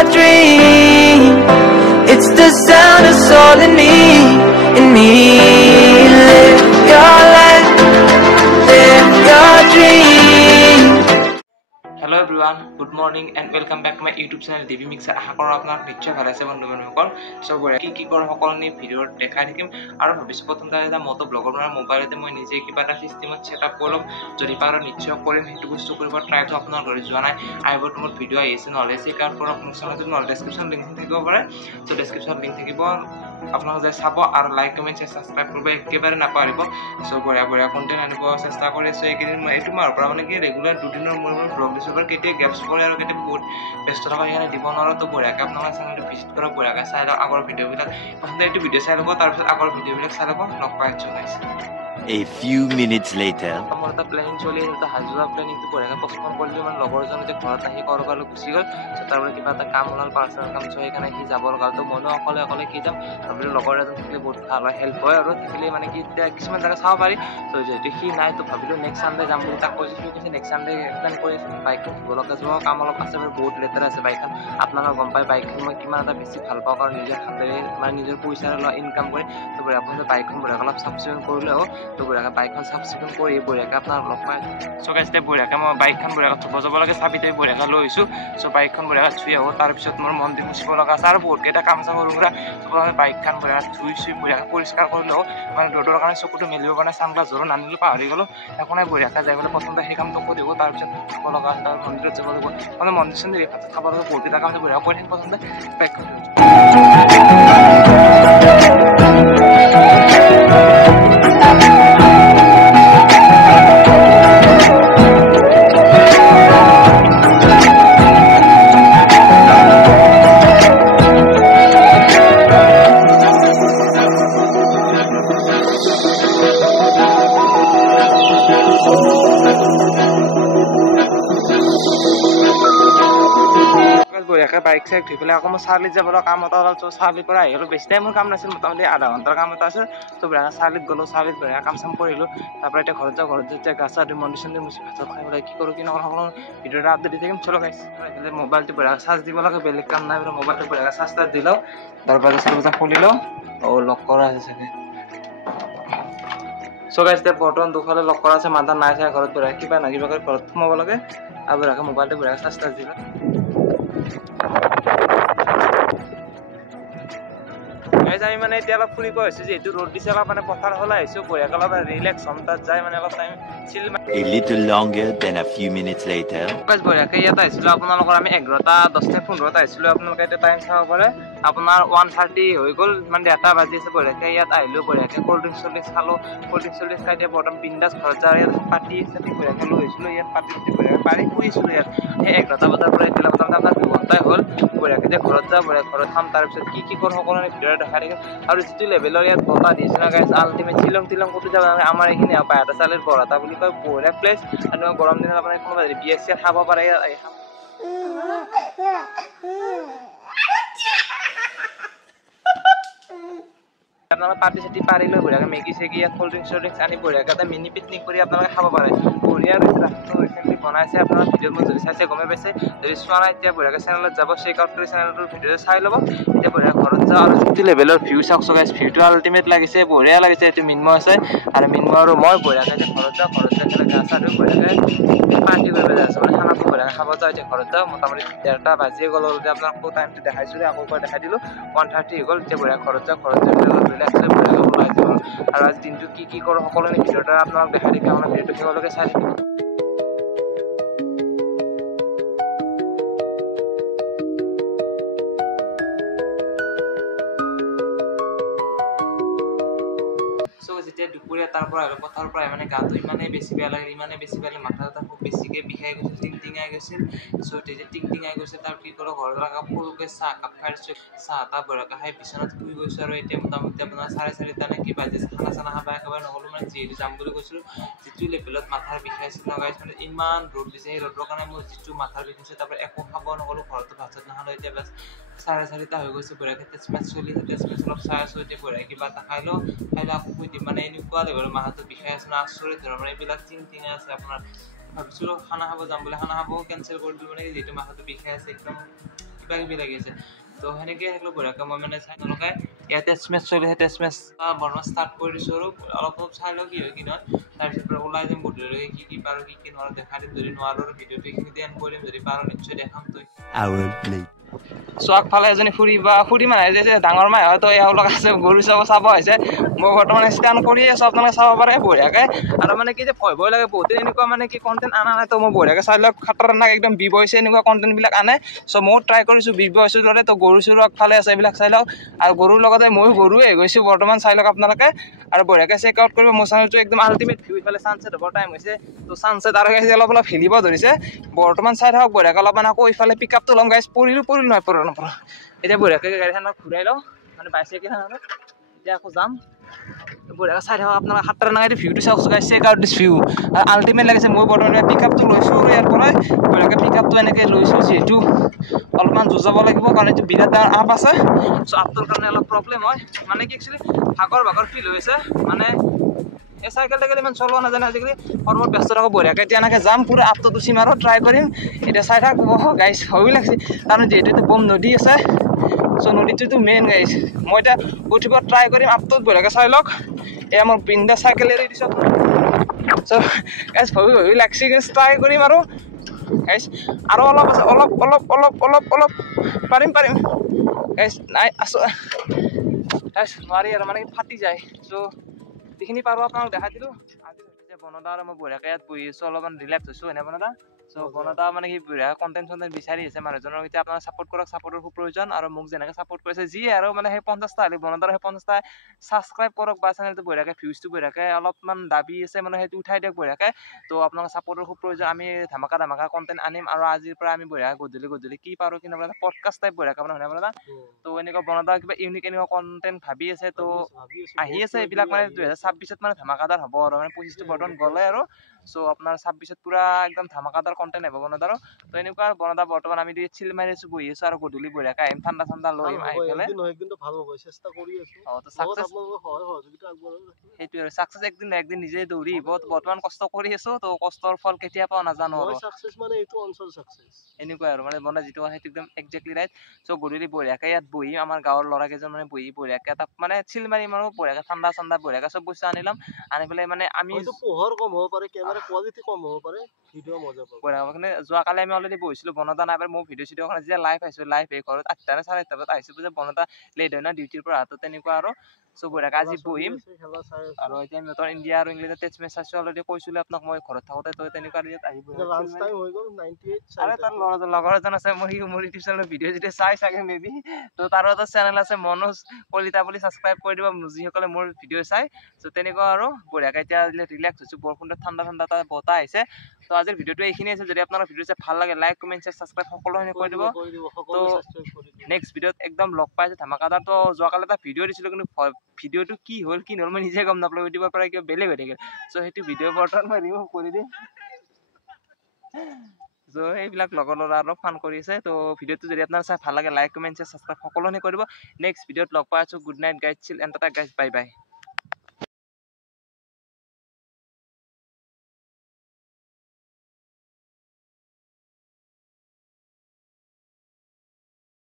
your dream. It's the sound of soul in me, in me. Live your life, live your dream. Hello everyone, good morning and welcome back to my YouTube channel DB Mixer. আশা কৰোঁ আপোনালোক নিশ্চয় ভাল আছে বন্ধু-বান্ধৱীসকল। সবৰে কি কৰোঁ সকলোনি ভিডিঅ'ত দেখাই থাকিম আৰু ভৱিষ্যত প্ৰথমতে এটা মটো ব্লগৰ পৰা মোবাইলতে মই নিজে কিবা এটা সিস্টেমত সেটআপ কৰিম। যদি পাৰো নিশ্চয় কৰিম, সেইটো বস্তু কৰিব ট্ৰাই তো আপোনাৰ ঘৰত যোৱা নাই। আইবট মোৰ ভিডিঅ' আহিছে নহলে সেই কাৰ্ড পৰা মোৰ চেনেলটো নহলে ডেসক্ৰিপচন লিংক থাকিব পাৰে। তো ডেসক্ৰিপচন লিংক থাকিব, আপোনালোকে যাই চাব আৰু লাইক কমেন্ট সাবস্ক্ৰাইব কৰিব একেবাৰে নাপাহৰিব। সো বঢ়িয়া কন্টেন্ট আনিব চেষ্টা কৰি আছো। এইকেইদিন এইটো মাহৰ পৰা মানে কি ৰেগুলাৰ দুদিনৰ মূৰে ব্লগ দিছো, কেতিয়া গেপছ পৰে আৰু কেতিয়া বহুত ব্যস্ত থকা সেইকাৰণে দিব নোৱাৰো। তো বঢ়িয়াকৈ আপোনালোকে চেনেলটো ভিজিট কৰক, বঢ়িয়াকৈ চাই লওক আগৰ ভিডিঅ'বিলাক। প্ৰথমতে এইটো ভিডিঅ' চাই ল'ব, তাৰপিছত আগৰ ভিডিঅ'বিলাক চাই ল'ব। লগ পাই আছো গাইছ। A few minutes later. মোৰ এটা প্লেনিং চলি আছিল, হাজোৱা প্লেনিংটো বঢ়িয়াকৈ পষ্টপন কৰিলোঁ। মানে লগৰজন যে ঘৰত আহি কৰবালৈ গুচি গ'ল, তাৰপৰা কিবা এটা কাম ওলাল, পাৰ্চনেল কাম, সেইকাৰণে সি যাব লগা হ'ল। তো মইও অকলে কি যাম, ভাবিলোঁ লগৰ এজন থাকিলে বহুত ভাল হয়, হেল্প হয় আৰু থাকিলে মানে কি এতিয়া কিছুমান জেগা চাব পাৰি। তো যিহেতু সি নাই, তো ভাবিলোঁ নেক্সট চানডে যাম বুলি তাক কৈছোঁ। সি কৈছে নেক্সট চানডে প্লেন কৰি আছোঁ। বাইকখন ধুব লগা যোৱা কাম অলপ আছে, বহুত লেতেৰা আছে বাইকখন। আপোনালোকে গম পায় বাইকখন মই কিমান এটা বেছি ভাল পাওঁ, কাৰণ নিজৰ হাতেৰে মানে নিজৰ পইচাৰে লোৱা ইনকাম কৰি। তো আপোনালোকে বাইকখন বঢ়িয়াকৈ অলপ চাফ চিকুণ কৰিলে হ'ব। তো বঢ়িয়াকৈ বাইকখন চাফ চিকুণ কৰি বঢ়িয়াকৈ আপোনাক লগ পাই চকাইছে। বঢ়িয়াকৈ মই বাইকখন বঢ়িয়াকৈ থব যাব লাগে, চাবিতে বঢ়িয়াকৈ লৈ আহিছোঁ। চ' বাইকখন বঢ়িয়াকৈ ধুই আহোঁ, তাৰপিছত মোৰ মন্দিৰ মুচিব লগা আছে আৰু বহুতকেইটা কাম আছে সৰু সুৰা। চ' বাইকখন বঢ়িয়াকৈ ধুই বঢ়িয়াকৈ পৰিষ্কাৰ কৰি লওঁ। মানে ৰ'দৰ কাৰণে চকুটো মেলিব পৰা নাই, চানগ্লাছযোৰো নানিলোঁ, পাহৰি গ'লোঁ। একো নাই, বঢ়িয়াকৈ যাই পেলাই প্ৰথমতে সেই কামটো কৰি দিব, তাৰপিছত খাব লগা আছে, তাৰ মন্দিৰত যাব লাগিব। মানে মন্দিৰ চন্দিৰ ভাত খাব লাগিব, বহুতকেইটা কাম বঢ়িয়াকৈ কৰি থাকিম। প্ৰথমতে বাইকখন বঢ়িয়াকৈ বাইক চাইক ধুই পেলাই আকৌ মই চাৰিআলিত যাবলৈ কাম এটা ওলাল। চাৰিআলিৰ পৰা আহিলোঁ, বেছি টাইমৰ কাম নাছিল, মোটামুটি আধা ঘণ্টাৰ কাম এটা আছিল। তো বঢ়িয়াকৈ চাৰিআলিত গ'লোঁ, চাৰিআলিত বঢ়িয়াকৈ কাম চাম কৰিলোঁ। তাৰপৰা এতিয়া ঘৰত যাওঁ, ঘৰত যেতিয়া গা চা ধুই মন্দিৰ চন্দিৰ মুচি ভাত খাই পেলাই কি কৰোঁ কি নকৰোঁ সকলো ভিডিঅ'টো আপডেট দি থাকিম। চলো গাইছ। মোবাইলটো বঢ়িয়াকৈ চাৰ্জ দিব লাগে, বেলেগ কাম নাই বোলে। মোবাইলটো বঢ়িয়াকৈ চাৰ্জ তাৰ্জ দি লওঁ, দৰজা খুলি লওঁ। লক কৰা আছে চাগে। চ' গাইছ এতিয়া বৰ্তমান দুফালে লক কৰা আছে, মানুহ নাই চাগে ঘৰত। বঢ়িয়াকৈ কিবা না কিবা কৰি ঘৰত সোমাব লাগে আৰু বঢ়িয়াকৈ মোবাইলটো বঢ়িয়াকৈ চাৰ্জ তাৰ্জ দি লওঁ। আমি মানে এতিয়া অলপ ফুৰিব আহিছোঁ, যিহেতু ৰ'দ দিছে, অলপ মানে পথাৰ হ'লে আহিছোঁ। বঢ়িয়াকৈ অলপ ৰিলেক্স হ'ম, তাত যাই মানে অলপ time chill. A little longer than a few minutes later. বঢ়িয়াকৈ ইয়াত আহিছিলোঁ আপোনালোকৰ, আমি 11:10-15 আহিছিলোঁ। আপোনালোকে এতিয়া টাইম চাব পাৰে, আপোনাৰ 1:30 হৈ গ'ল, মানে 1:00 বাজি আছে। বঢ়িয়াকৈ ইয়াত আহিলোঁ, বঢ়িয়াকৈ ক'ল্ড ড্ৰিংকছ খালোঁ, ক'ল্ড ড্ৰিংকছ খাই দিয়া বৰ্তমান বিন্দাছ ঘৰত যাওঁ। ইয়াত পাতি চাতি বঢ়িয়াকৈ লৈ আহিছিলোঁ, ইয়াত পাতি বঢ়িয়াকৈ পাৰি শুইছিলোঁ ইয়াত। সেই 11টা বজাৰ পৰা এতিয়া প্ৰথমতে আপোনাৰ 2 ঘণ্টাই হ'ল। বঢ়িয়াকৈ এতিয়া ঘৰত যাওঁ, ঘৰত খাম, তাৰপিছত কি কৰোঁ সকলোৰে ভিডিঅ'টো দেখাই থাকিম। আৰু যিটো লেভেলৰ ইয়াত বতাহ দিছে না গাইছ, আল্টিমেট। শ্বিলং ক'তো যাব নালাগে, আমাৰ এইখিনি বাইহাটা চাৰিআলিৰ বৰহাটা বুলি কয়, বঢ়িয়া প্লেচ। আৰু গৰম দিনত আপোনাৰ কোনোবা যদি বিয়া চিয়া খাব পাৰে। আপোনালোকে পাতি চাতি পাৰি লৈ বঢ়িয়াকৈ মেগী চেগী ইয়াত ক'ল্ড ড্ৰিংকছ আনি বঢ়িয়াকৈ এটা মিনি পিকনিক কৰি আপোনালোকে খাব পাৰে। বঢ়িয়া ৰাস্তাটো ৰিচেণ্টলি বনাইছে, আপোনাৰ ভিডিঅ'ত মই যদি চাইছে গমেই পাইছে। যদি চোৱা নাই এতিয়া বঢ়িয়াকৈ চেনেলত যাব, চেক আউট কৰি চেনেলটোৰ ভিডিঅ' চাই ল'ব। এতিয়া বঢ়িয়া ঘৰত যাওঁ আৰু যিটো লেভেলৰ ভিউ চাওক গাইছ, ভিউটো আল্টিমেট লাগিছে, বঢ়িয়া লাগিছে। এইটো মিন্ময় আছে আৰু মিন্ময় আৰু মই বঢ়িয়াকৈ এতিয়া ঘৰত যাওঁ, ঘৰত যাই পেলাই গা চা ধুই বঢ়িয়াকৈ পাৰ্টি কৰিব যাই আছোঁ, মানে খানাটো বঢ়িয়াকৈ খাব যাওঁ। এতিয়া ঘৰত যাওঁ, মোটামুটি 1:30 বাজিয়ে গ'ল। এতিয়া আপোনালোকক টাইমটো দেখাইছোঁ, আকৌ এবাৰ দেখাই দিলোঁ, 1:30 হৈ গ'ল। এতিয়া বঢ়িয়া ঘৰত যাওঁ, ঘৰত যাই পেলাই অলপ ৰিলেক্স হৈ বঢ়িয়াকৈ ওলাই যাওঁ। আৰু আজি দিনটো কি কৰোঁ সকলোৰে ভিডিঅ'টো আপোনালোক দেখাই দিম, আপোনাৰ ভিডিঅ'টো শেষলৈকে চাই থাকিব। যেতিয়া দুপৰীয়া তাৰ পৰা আহিলোঁ, পথাৰৰ পৰা মানে গাটো ইমানেই বেছি বেয়া লাগিল, মাথা চাথা খুব বেছিকৈ বিষাই গৈছিল, টিংটিঙাই গৈছিল। চ' তেতিয়া টিংটিঙাই গৈছে, তাৰ কি কৰোঁ ঘৰত সৰুকৈ চাহ কাপ খাই দিছোঁ, চাহ তাহ বঢ়িয়াকৈ খাই বিচনাত শুই গৈছোঁ। আৰু এতিয়া মোটামুটি আপোনাৰ 4:30 নে কি বাজিছে, খানা চানা খাব একেবাৰে নগ'লোঁ, মানে যিহেতু যাম বুলি কৈছিলোঁ। যিটো লেভেলত মাথাৰ বিষাইছিল লগাইছে, মানে ইমান ৰ'দ দিছে, সেই ৰ'দৰ কাৰণে মোৰ যিটো মাথাৰ বিষাইছে, তাৰপৰা একো খাব নগ'লোঁ, ঘৰতো ভাত চাত নাখালোঁ। এতিয়া বাছ 4:30 হৈ গৈছে, বঢ়িয়াকৈ টেষ্ট মেচ চলি আছে, টেষ্ট মেচ অলপ চাই আছোঁ। এতিয়া বঢ়িয়াকৈ কিবা এটা খাই লওঁ, আকৌ শুই দিম। মানে এনেকুৱা লেভেলৰ মাথাটো বিষাই আছে, আচৰিত ধৰণৰ এইবিলাক টিংটিঙাই আছে আপোনাৰ। ভাবিছিলোঁ খানা খাব যাম বুলি, খানা খাবও কেঞ্চেল কৰি দিলোঁ, মানে যিহেতু মাথাটো বিষাই আছে একদম। কিবা কিবি লাগি আছে তো সেনেকৈ থাকিলোঁ বঢ়িয়াকৈ মই মানে চাই নলগাই ইয়াত টেষ্ট মেচ চলিছে টেষ্ট মেচ বনোৱা ষ্টাৰ্ট কৰি দিছোঁ আৰু অলপ অলপ চাই লওঁ কি হয় কি নহয় তাৰপিছত ওলাই যাম গধূলিলৈকে কি পাৰোঁ কি নোৱাৰোঁ দেখাই দিম যদি নোৱাৰোঁ আৰু ভিডিঅ'টো এইখিনিতে এণ্ড কৰি দিম যদি পাৰোঁ নিশ্চয় দেখাম তই চ' আগফালে এজনী ফুৰি মানে যে ডাঙৰ মাই হয়তো এওঁলোক আছে গৰু চাব আহিছে মই বৰ্তমান স্কেন কৰি আছোঁ আপোনালোকে চাব পাৰে বঢ়িয়াকৈ আৰু মানে কি যে ভয় লাগে বহুতে এনেকুৱা মানে কি কণ্টেণ্ট আনা নাই তো মই বঢ়িয়াকৈ চাই লওক খাতৰনাক একদম বিভ হৈছে এনেকুৱা কণ্টেণ্টবিলাক আনে চ' ময়ো ট্ৰাই কৰিছোঁ বিভ হৈছোঁ দৰে তো গৰু চৰু আগফালে আছে এইবিলাক চাই লওক আৰু গৰুৰ লগতে ময়ো গৰুৱে গৈছোঁ বৰ্তমান চাই লওক আপোনালোকে আৰু বঢ়িয়াকৈ চেক আউট কৰিব মোৰ চেনেলটো একদম আল্টিমেট ভিউ ইফালে ছানছেট হ'বৰ টাইম হৈছে তো ছানছেট আৰু অলপ অলপ হিলিব ধৰিছে বৰ্তমান চাই থাকক বঢ়িয়াকৈ অলপমান আকৌ ইফালে পিক আপটো ল'ম গাইছ পৰিলোঁ নহয় নপৰা এতিয়া বঢ়িয়াকৈ গাড়ীখনক ঘূৰাই লওঁ মানে বাইচাইকেলখন এতিয়া আকৌ যাম বঢ়িয়াকৈ চাই থাকক আপোনালোকে খাতৰনাক ভিউটো চাওক গাইছ চেক আউট দিছ ভিউ আৰু আল্টিমেট লাগিছে মই বৰ্তমান পিক আপটো লৈছোঁ আৰু ইয়াৰ পৰাই বঢ়িয়াকৈ পিক আপটো এনেকৈ লৈছোঁ যিহেতু অলপমান যুঁজাব লাগিব কাৰণ এইটো বিৰাট ডাঙৰ আপ আছে চ' আপটোৰ কাৰণে অলপ প্ৰব্লেম হয় মানে কি একচুৱেলি ভাগৰ ফিল হৈছে মানে এই চাইকেল টাইকেল ইমান চলোৱা নাজানে আজিকালি কৰ্মত ব্যস্ত থাকোঁ বঢ়িয়াকৈ এতিয়া এনেকৈ যাম পুৰা আপটো উচিম আৰু ট্ৰাই কৰিম এতিয়া চাই থাক গাইছ হৈ লাগিছে কাৰণ যিহেতু এইটো বম নদী আছে চ' নদীটোতো মেইন গাইছ মই এতিয়া উঠিব ট্ৰাই কৰিম আপটোত বঢ়িয়াকৈ চাই লওক এয়া মোৰ বিন্দা চাইকেল এৰি দিছোঁ চ' গাইছ ভৰি লাগছি গাইছ ট্ৰাই কৰিম আৰু গাইছ আৰু অলপ আছে অলপ পাৰিম গাইছ নাই আছোঁ গাইছ নোৱাৰি আৰু মানে ফাটি যায় চ' যিখিনি পাৰোঁ আপোনালোক দেখাই দিলোঁ আজি বনদা আৰু মই বঢ়িয়াকৈ ইয়াত বহি আছোঁ অলপমান ৰিলেক্স হৈছোঁ এনে বনদা চ' বনদা মানে কি বঢ়িয়া কণ্টেণ্ট বিচাৰি আছে মানুহজনৰ এতিয়া আপোনাৰ ছাপোৰ্ট কৰক ছাপোৰ্টৰ খুব প্ৰয়োজন আৰু মোক যেনেকৈ ছাপোৰ্ট কৰিছে যি আৰু মানে সেই 50টা হ'লে বনদাৰ সেই 50টা ছাবস্ক্ৰাইব কৰক বা চেনেলটো বঢ়িয়াকৈ ভিউজটো বঢ়িয়াকৈ অলপমান দাবী আছে মানে সেইটো উঠাই দিয়ক বঢ়িয়াকৈ তো আপোনালোকৰ ছাপোৰ্টৰ খুব প্ৰয়োজন আমি ধামাকা কণ্টেণ্ট আনিম আৰু আজিৰ পৰা আমি বঢ়িয়া গধূলি কি পাৰোঁ কি নপৰা পডকাষ্ট টাইপ বঢ়িয়াকৈ মানে বনদা তো এনেকুৱা বনদা কিবা ইউনিক এনেকুৱা কণ্টেণ্ট ভাবি আছে তো আহি আছে এইবিলাক মানে 2026 মানে ধামাকাদাৰ হ'ব আৰু মানে 25টো বৰ্তমান গ'লে আৰু চ' আপোনাৰ 26ত পুৰা একদম ধামাকাদাৰ কণ্টেণ্ট আহিব বনদাৰো তো এনেকুৱা আৰু বনদা বৰ্তমান আমি চিল মাৰি আছোঁ বহি আছোঁ আৰু গধূলি বঢ়িয়াকৈ আহিম ঠাণ্ডা লৈ আহিম আহি পেলাই সেইটোৱে আৰু ছাকচেছ একদিন নিজে দৌৰি বৰ্তমান কষ্ট কৰি আছোঁ তো কষ্টৰ ফল কেতিয়া পাওঁ নাজানো আৰু এনেকুৱাই আৰু মানে বনদা যিটো সেইটো একদম একজেক্টলি ৰাইট চ' গধূলি বঢ়িয়াকৈ ইয়াত বহি আমাৰ গাঁৱৰ ল'ৰাকেইজন মানে বহি বঢ়িয়াকৈ এটা মানে চিল মাৰিম আৰু বঢ়িয়াকৈ ঠাণ্ডা বঢ়িয়াকৈ চব বস্তু আনি ল'ম আনি পেলাই মানে আমি পোহৰ কম হ'ব পাৰে কেমেৰা কোৱালিটি কম হ'ব পাৰে ভিডিঅ' মজা পাব যোৱাকালি আমি অলৰেডি বহিছিলোঁ বনদা নাই পাই মই ভিডিঅ' যেতিয়া লাইভ আহিছোঁ লাইভ এই ঘৰত 8টা নে 8:30 বজাত আহিছোঁ যে বনদা লেট হয় না ডিউটিৰ পৰা হাতত তেনেকুৱা আৰু চ' বঢ়িয়াকৈ আজি বহিম আৰু এতিয়া আমি সিহঁতৰ ইণ্ডিয়া আৰু ইংলেণ্ডৰ টেষ্ট মেচ চাইছোঁ অলৰেডি কৈছিলোঁ আপোনাক মই ঘৰত থাকোঁতে তো তেনেকুৱা ইয়াত আহিব আৰু তাৰ লগৰ এজন আছে মোৰ ইউটিউব চেনেলৰ ভিডিঅ' যেতিয়া চাই চাগে মেবি তো তাৰো এটা চেনেল আছে মনোজ কলিতা বুলি ছাবস্ক্ৰাইব কৰি দিব যিসকলে মোৰ ভিডিঅ' চাই চ' তেনেকুৱা আৰু বঢ়িয়াকৈ এতিয়া ৰিলেক্স হৈছোঁ বৰষুণত ঠাণ্ডা এটা বতাহ আহিছে তো আজিৰ ভিডিঅ'টো এইখিনি আছে যদি আপোনাৰ ভিডিঅ' চাই ভাল লাগে লাইক কমেণ্ট ছাবস্ক্ৰাইব সকলোখিনি কৰি দিব তো নেক্সট ভিডিঅ'ত একদম লগ পাইছোঁ ধামাকাদাৰ তো যোৱাকালি এটা ভিডিঅ' দিছিলোঁ কিন্তু ভিডিঅ'টো কি হ'ল মই নিজে গম নাপালোঁ ইউটিউবৰ পৰা কিবা বেলেগ হৈ থাকিল চ' সেইটো ভিডিঅ' বৰ্তমান মই ৰিমুভ কৰি দিম চ' সেইবিলাক লগৰ ল'ৰা অলপ ফান কৰি আছে তো ভিডিঅ'টো যদি আপোনাৰ চাই ভাল লাগে লাইক কমেণ্ট ছাবস্ক্ৰাইব সকলোখিনি কৰিব নেক্সট ভিডিঅ'ত লগ পাই আছোঁ good night guys chill and tata guys by